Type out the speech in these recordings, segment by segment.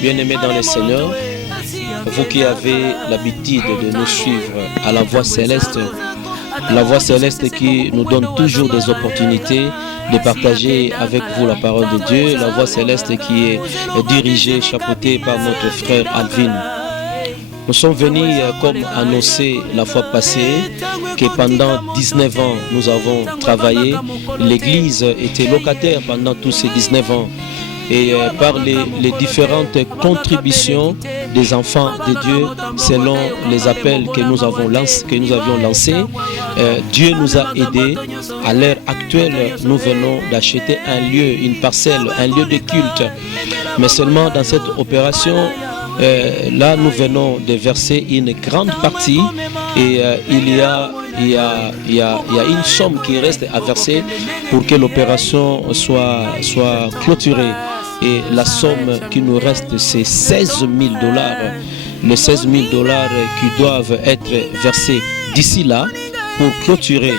bien-aimés dans le Seigneur, vous qui avez l'habitude de nous suivre à la Voix Céleste qui nous donne toujours des opportunités de partager avec vous la parole de Dieu, la Voix Céleste qui est dirigée, chapeautée par notre frère Alvin. Nous sommes venus, comme annoncé la fois passée, que pendant 19 ans, nous avons travaillé. L'Église était locataire pendant tous ces 19 ans. Et par les différentes contributions des enfants de Dieu, selon les appels que nous avions lancés, Dieu nous a aidés. À l'heure actuelle, nous venons d'acheter un lieu, une parcelle, un lieu de culte. Mais seulement dans cette opération, là, nous venons de verser une grande partie et il y a une somme qui reste à verser pour que l'opération soit clôturée. Et la somme qui nous reste, c'est 16 000 $. Les 16 000 $ qui doivent être versés d'ici là pour clôturer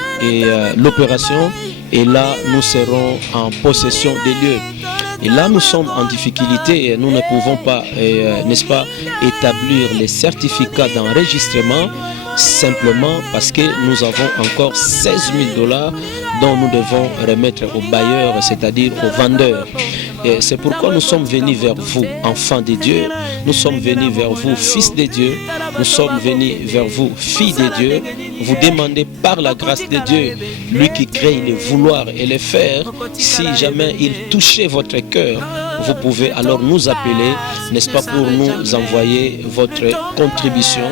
l'opération. Et là, nous serons en possession des lieux. Et là, nous sommes en difficulté et nous ne pouvons pas, n'est-ce pas, établir les certificats d'enregistrement simplement parce que nous avons encore 16 000 $ dont nous devons remettre aux bailleurs, c'est-à-dire aux vendeurs. Et c'est pourquoi nous sommes venus vers vous, enfants de Dieu. Nous sommes venus vers vous, fils de Dieu. Nous sommes venus vers vous, filles de Dieu. Vous demandez par la grâce de Dieu, lui qui crée le vouloir et le faire, si jamais il touchait votre cœur, vous pouvez alors nous appeler, n'est-ce pas, pour nous envoyer votre contribution,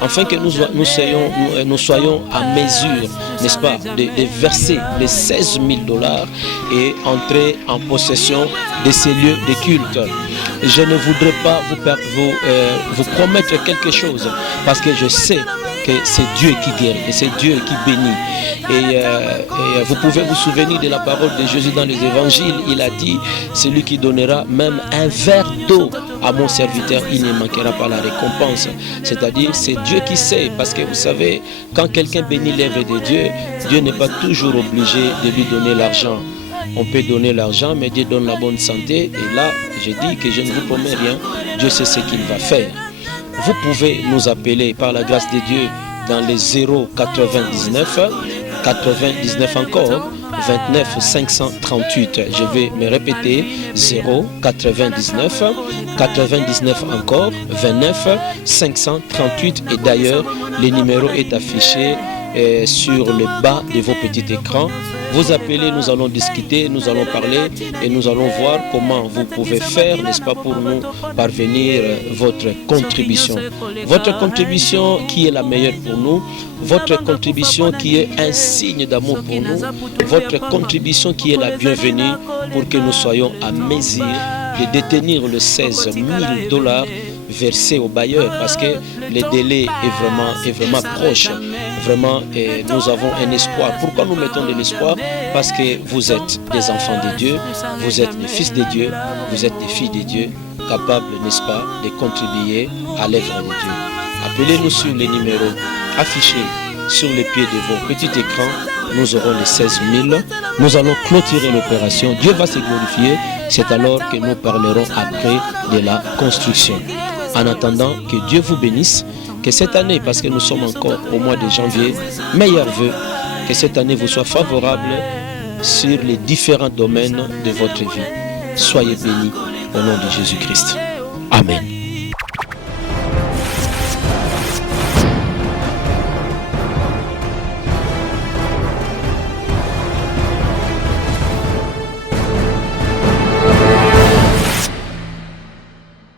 afin que nous soyons à mesure, n'est-ce pas, de verser les 16 000 $ et entrer en possession de ces lieux de culte. Je ne voudrais pas vous promettre quelque chose, parce que je sais que c'est Dieu qui guérit et c'est Dieu qui bénit. Et vous pouvez vous souvenir de la parole de Jésus dans les évangiles. Il a dit, celui qui donnera même un verre d'eau à mon serviteur, il ne manquera pas la récompense. C'est-à-dire, c'est Dieu qui sait, parce que vous savez, quand quelqu'un bénit l'œuvre de Dieu, Dieu n'est pas toujours obligé de lui donner l'argent. On peut donner l'argent, mais Dieu donne la bonne santé. Et là, je dis que je ne vous promets rien. Dieu sait ce qu'il va faire. Vous pouvez nous appeler par la grâce de Dieu dans les 099 99 encore 29 538. Je vais me répéter, 099 99 encore 29 538. Et d'ailleurs, le numéro est affiché sur le bas de vos petits écrans. Vous appelez, nous allons discuter, nous allons parler et nous allons voir comment vous pouvez faire, n'est-ce pas, pour nous parvenir votre contribution. Votre contribution qui est la meilleure pour nous, votre contribution qui est un signe d'amour pour nous, votre contribution qui est la bienvenue pour que nous soyons à mesure de détenir les 16 000 $ versés aux bailleurs, parce que le délai est vraiment proche. Vraiment, nous avons un espoir. Pourquoi nous mettons de l'espoir? Parce que vous êtes des enfants de Dieu, vous êtes des fils de Dieu, vous êtes des filles de Dieu, capables, n'est-ce pas, de contribuer à l'œuvre de Dieu. Appelez-nous sur les numéros affichés sur les pieds de vos petits écrans. Nous aurons les 16 000. Nous allons clôturer l'opération. Dieu va se glorifier. C'est alors que nous parlerons après de la construction. En attendant, que Dieu vous bénisse. Que cette année, parce que nous sommes encore au mois de janvier, meilleurs vœux, que cette année vous soit favorable sur les différents domaines de votre vie. Soyez bénis au nom de Jésus-Christ. Amen.